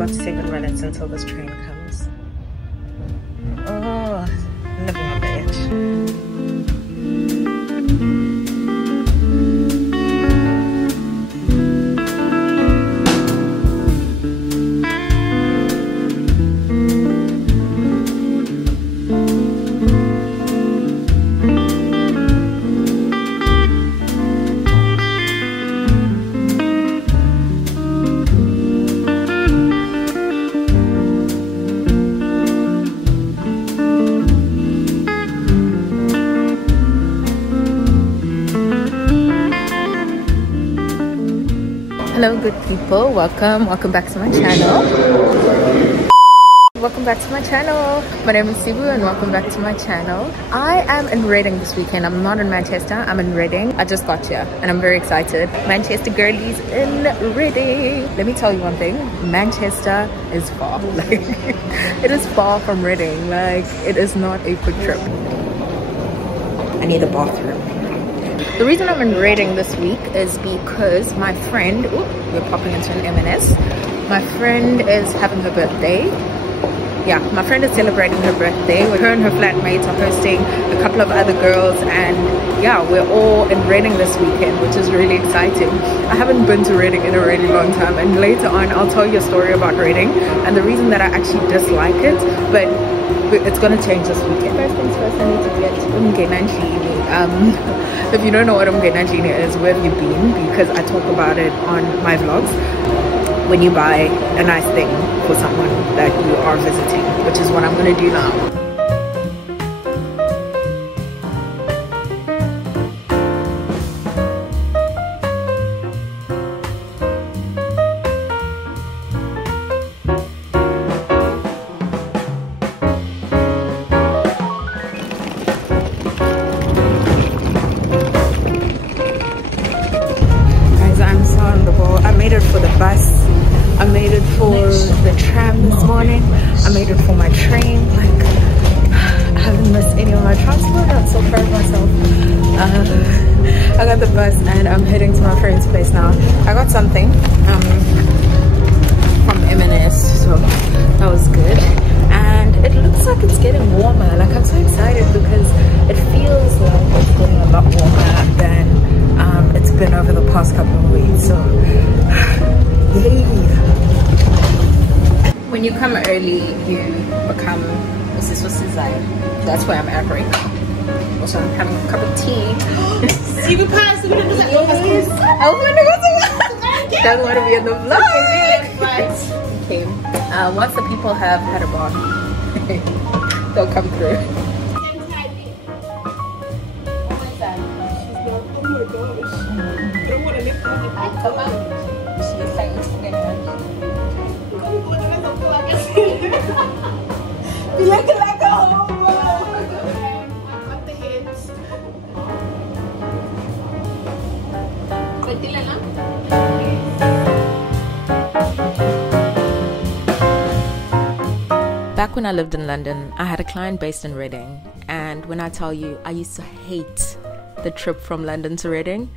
About 7 minutes until this train comes. Oh, living on the edge. Hello good people, welcome back to my channel. Welcome back to my channel. My name is Sibu and welcome back to my channel. I am in Reading this weekend. I'm not in Manchester, I'm in Reading. I just got here and I'm very excited. Manchester girlies in Reading. Let me tell you one thing, Manchester is far. Like, it is far from Reading. Like, it is not a quick trip. I need a bathroom. The reason I'm in Reading this week is because my friend, we're popping into an M&S. My friend is having her birthday. Yeah, my friend is celebrating her birthday. Her and her flatmates are hosting a couple of other girls, and yeah, we're all in Reading this weekend, which is really exciting. I haven't been to Reading in a really long time, and later on I'll tell you a story about Reading and the reason that I actually dislike it, but it's gonna change this weekend. First things first, I need to get umgenanjini. If you don't know what umgenanjini is, where have you been? Because I talk about it on my vlogs. When you buy a nice thing for someone that you are visiting, which is what I'm gonna do now. I made it for the bus, I made it for the tram this morning, I made it for my train. Like, I haven't missed any of my transport. I'm so proud of myself. I got the bus and I'm heading to my friend's place now. I got something from M&S, so that was good. And it looks like it's getting warmer. Like, I'm so excited because it feels like it's getting a lot warmer than it's been over the past couple of weeks. So yay. When you come early, you become that's where I'm at right now. Also, I'm having a cup of tea. Doesn't want to be in the vlog. Okay. Once the people have had a bath, they'll come through. Come on. She's saying it's you look like a homo. What the hits? Back when I lived in London, I had a client based in Reading, and when I tell you, I used to hate the trip from London to Reading.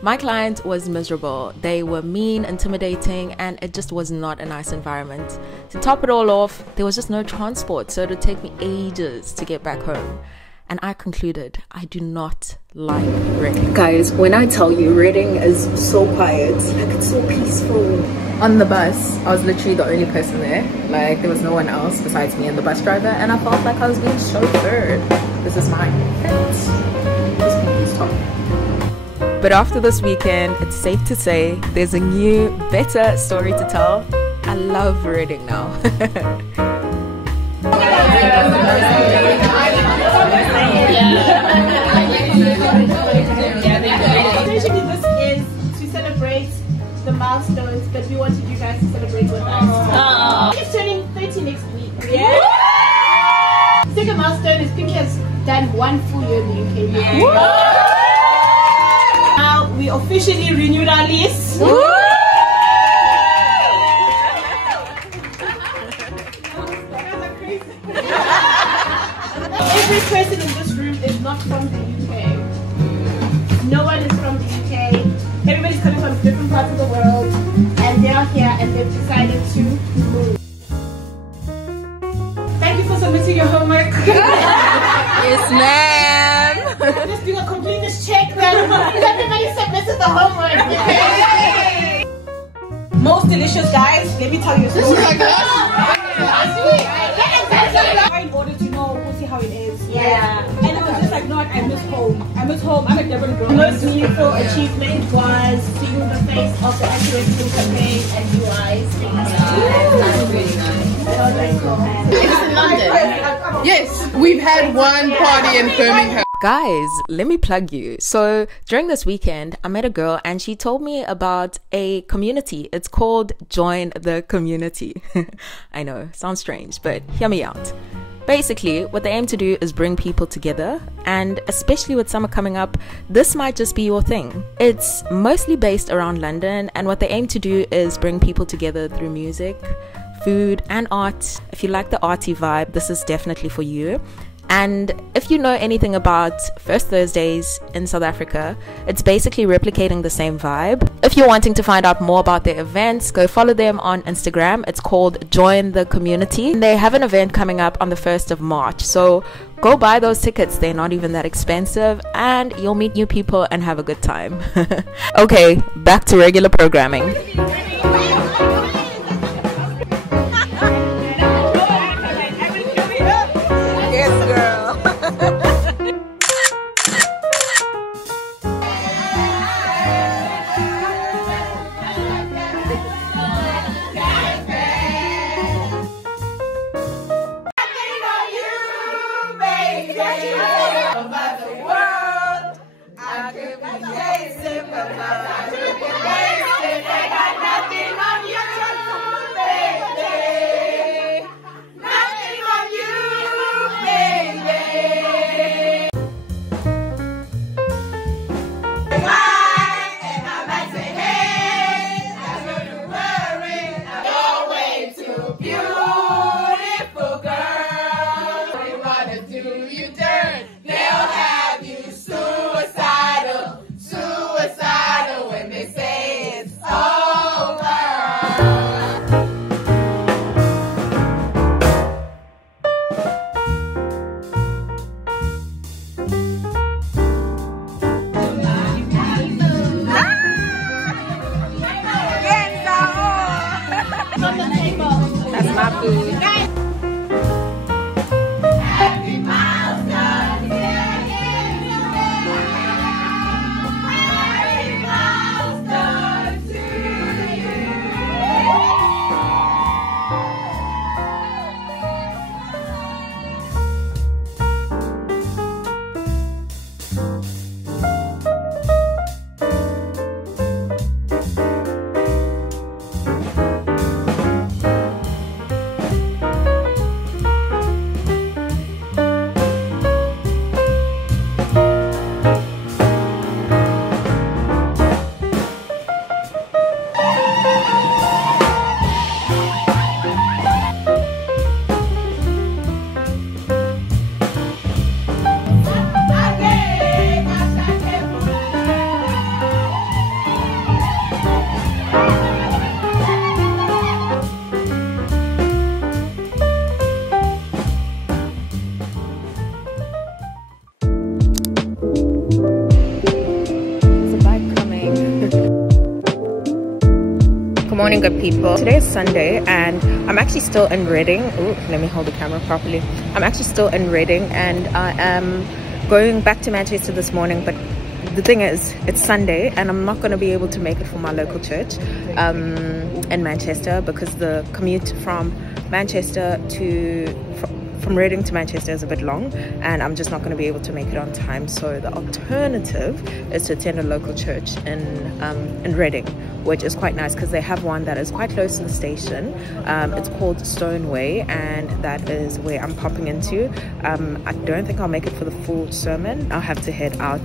My client was miserable. They were mean, intimidating, and it just was not a nice environment. To top it all off, there was just no transport, so it would take me ages to get back home. And I concluded, I do not like Reading. Guys, when I tell you Reading is so quiet, like, it's so peaceful. On the bus, I was literally the only person there. Like, there was no one else besides me and the bus driver, and I felt like I was being chauffeured. This is my pet. But after this weekend, it's safe to say there's a new, better story to tell. I love Reading now. Essentially, this is to celebrate the milestones, but we wanted you guys to celebrate with us. He's turning 30 next week. Yeah. The second milestone is Pinky has done 1 full year in the UK now. Now we officially renewed our lease. Every person in this room is not from the UK. No one is from the UK. Everybody's coming from different parts of the world, and they are here and they've decided to move. Thank you for submitting your homework. Yes, ma'am. Just do a completeness check that everybody submitted the homework. Okay? Most delicious, guys. Let me tell you a story. In order to know, we'll see how it is. Yeah. And it was just like, no, I miss home. I miss home. I'm a Devon girl. The most meaningful achievement was seeing the face of the anti-racism campaign and UIs. That's really nice. It was in London. Yes, we've had one party in Birmingham. Guys, let me plug you. So during this weekend, I met a girl and she told me about a community. It's called Join the Community. I know, sounds strange, but hear me out. Basically, what they aim to do is bring people together, and especially with summer coming up, this might just be your thing. It's mostly based around London, and what they aim to do is bring people together through music, food, and art. If you like the arty vibe, this is definitely for you. And if you know anything about First Thursdays in South Africa, it's basically replicating the same vibe. If you're wanting to find out more about their events, go follow them on Instagram. It's called Join the Community. And they have an event coming up on the 1st of March. So go buy those tickets. They're not even that expensive, and you'll meet new people and have a good time. Okay, back to regular programming. That's my food. Morning, good people. Today is Sunday and I'm actually still in Reading. Ooh, let me hold the camera properly. I'm actually still in Reading and I am going back to Manchester this morning, but the thing is, it's Sunday and I'm not going to be able to make it for my local church in Manchester, because the commute from Manchester from Reading to Manchester is a bit long, and I'm just not going to be able to make it on time. So the alternative is to attend a local church in Reading, which is quite nice because they have one that is quite close to the station. It's called Stoneway, and that is where I'm popping into. I don't think I'll make it for the full sermon. I'll have to head out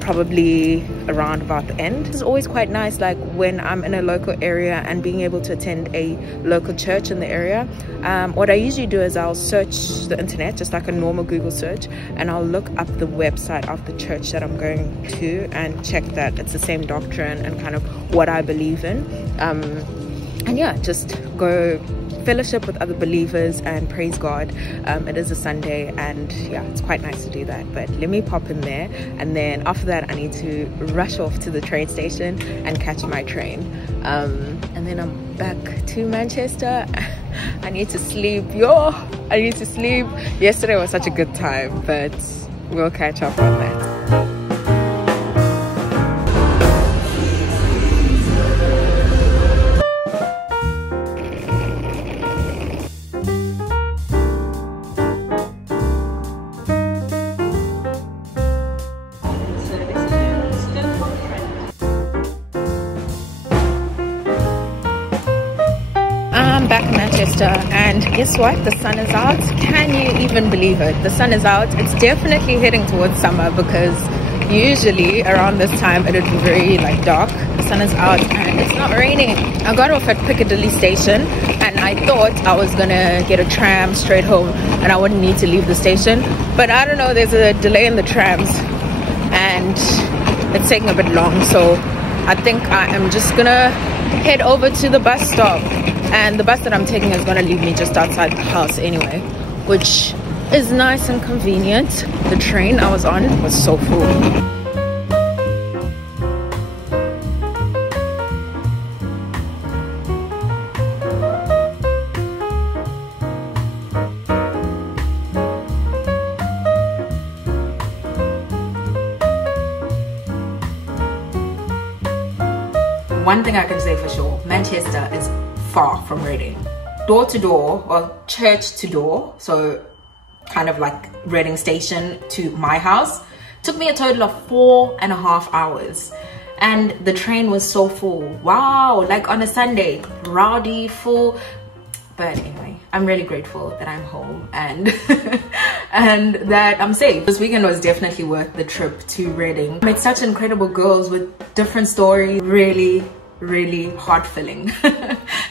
probably around about the end. It's always quite nice, like when I'm in a local area and being able to attend a local church in the area. What I usually do is I'll search the internet, just like a normal Google search, and I'll look up the website of the church that I'm going to and check that it's the same doctrine and kind of what I believe in. And yeah, just go fellowship with other believers and praise God. It is a Sunday, and yeah, it's quite nice to do that. But let me pop in there, and then after that I need to rush off to the train station and catch my train, and then I'm back to Manchester. I need to sleep. I need to sleep. Yesterday was such a good time, but we'll catch up on that. I'm back in Manchester, and guess what? The sun is out. Can you even believe it? The sun is out. It's definitely heading towards summer, because usually around this time it would be very like dark. The sun is out and it's not raining. I got off at Piccadilly station and I thought I was gonna get a tram straight home and I wouldn't need to leave the station, but I don't know, there's a delay in the trams and it's taking a bit long, so I think I am just gonna head over to the bus stop, and the bus that I'm taking is gonna leave me just outside the house anyway, which is nice and convenient. The train I was on was so full. One thing I can say for sure, Manchester is far from Reading. Door to door, or church to door, so kind of like Reading station to my house, took me a total of 4.5 hours. And the train was so full. Wow, like on a Sunday, rowdy, full. But anyway, I'm really grateful that I'm home and and that I'm safe. This weekend was definitely worth the trip to Reading. I met such incredible girls with different stories. Really heart-filling.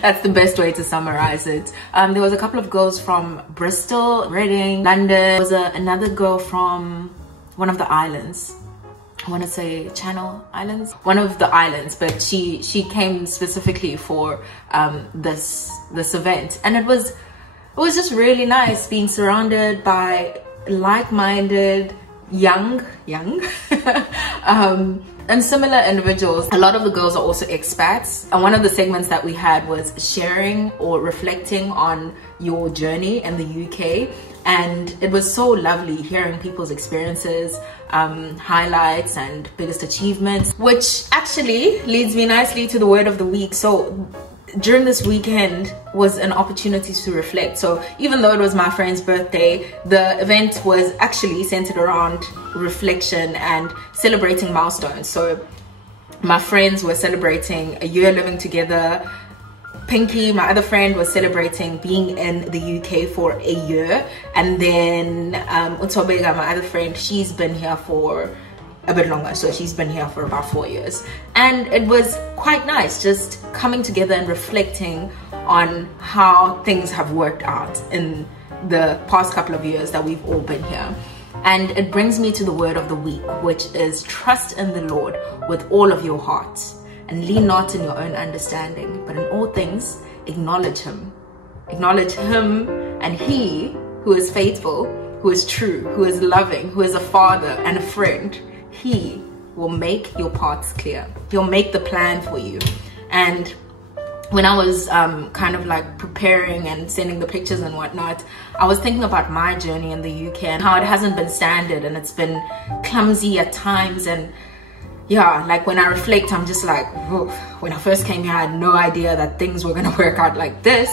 That's the best way to summarize it. There was a couple of girls from Bristol, Reading, London. There was another girl from one of the islands. I want to say Channel Islands, one of the islands, but she came specifically for this event, and it was just really nice being surrounded by like-minded young and similar individuals. A lot of the girls are also expats, and one of the segments that we had was sharing or reflecting on your journey in the UK, and it was so lovely hearing people's experiences, highlights and biggest achievements, which actually leads me nicely to the word of the week. So during this weekend was an opportunity to reflect. So even though it was my friend's birthday, the event was actually centered around reflection and celebrating milestones. So my friends were celebrating a year living together. Pinky, my other friend, was celebrating being in the UK for a year. And then Utobega, my other friend, she's been here for a bit longer, so she's been here for about 4 years. And it was quite nice just coming together and reflecting on how things have worked out in the past couple of years that we've all been here. And it brings me to the word of the week, which is trust in the Lord with all of your heart and lean not in your own understanding, but in all things acknowledge him. Acknowledge him, and he who is faithful, who is true, who is loving, who is a father and a friend, he will make your paths clear. He'll make the plan for you. And when I was kind of like preparing and sending the pictures and whatnot, I was thinking about my journey in the UK and how it hasn't been standard and it's been clumsy at times, and yeah, like when I reflect, I'm just like, whoa, when I first came here, I had no idea that things were gonna work out like this,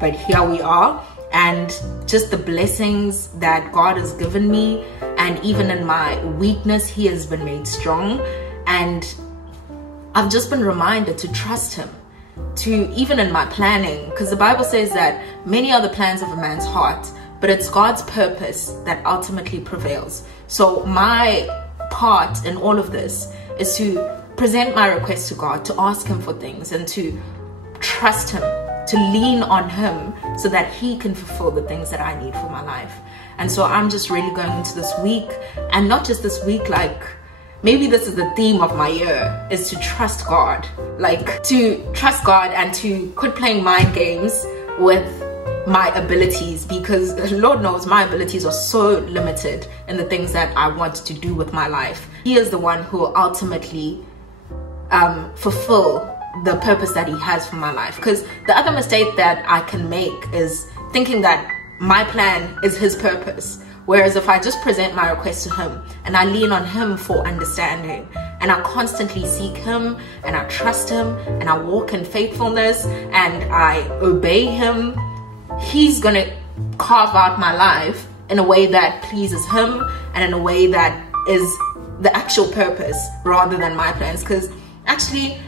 but here we are. And just the blessings that God has given me, and even in my weakness, he has been made strong. And I've just been reminded to trust him, to even in my planning, because the Bible says that many are the plans of a man's heart, but it's God's purpose that ultimately prevails. So my part in all of this is to present my request to God, to ask him for things, and to trust him, to lean on him so that he can fulfill the things that I need for my life. And so I'm just really going into this week, and not just this week, like maybe this is the theme of my year, is to trust God, like to trust God and to quit playing mind games with my abilities, because Lord knows my abilities are so limited in the things that I want to do with my life. He is the one who will ultimately fulfill the purpose that he has for my life. Because the other mistake that I can make is thinking that my plan is his purpose, whereas if I just present my request to him and I lean on him for understanding, and I constantly seek him, and I trust him, and I walk in faithfulness, and I obey him, he's gonna carve out my life in a way that pleases him, and in a way that is the actual purpose rather than my plans. Because actually,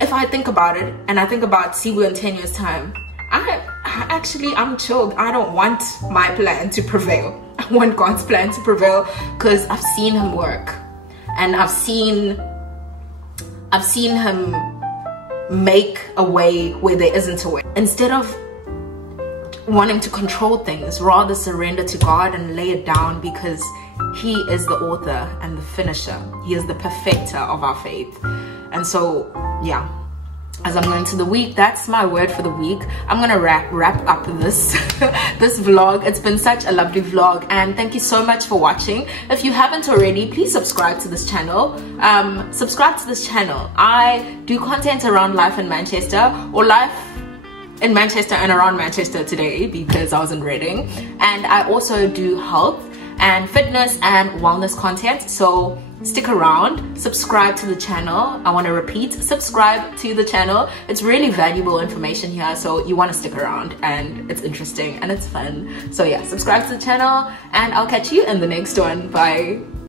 if I think about it, and I think about Sibu in 10 years time, I'm chilled. I don't want my plan to prevail. I want God's plan to prevail, because I've seen him work, and I've seen him make a way where there isn't a way. Instead of wanting to control things, rather surrender to God and lay it down, because he is the author and the finisher. He is the perfecter of our faith. And so yeah, as I'm going to the week, that's my word for the week. I'm gonna wrap up this this vlog. It's been such a lovely vlog, and thank you so much for watching. If you haven't already, please subscribe to this channel. I do content around life in Manchester, or life in Manchester and around Manchester today, because I was in Reading. And I also do health and fitness and wellness content, so stick around, subscribe to the channel. I want to repeat, subscribe to the channel. It's really valuable information here, so you want to stick around, and it's interesting and it's fun. So yeah, subscribe to the channel, and I'll catch you in the next one. Bye.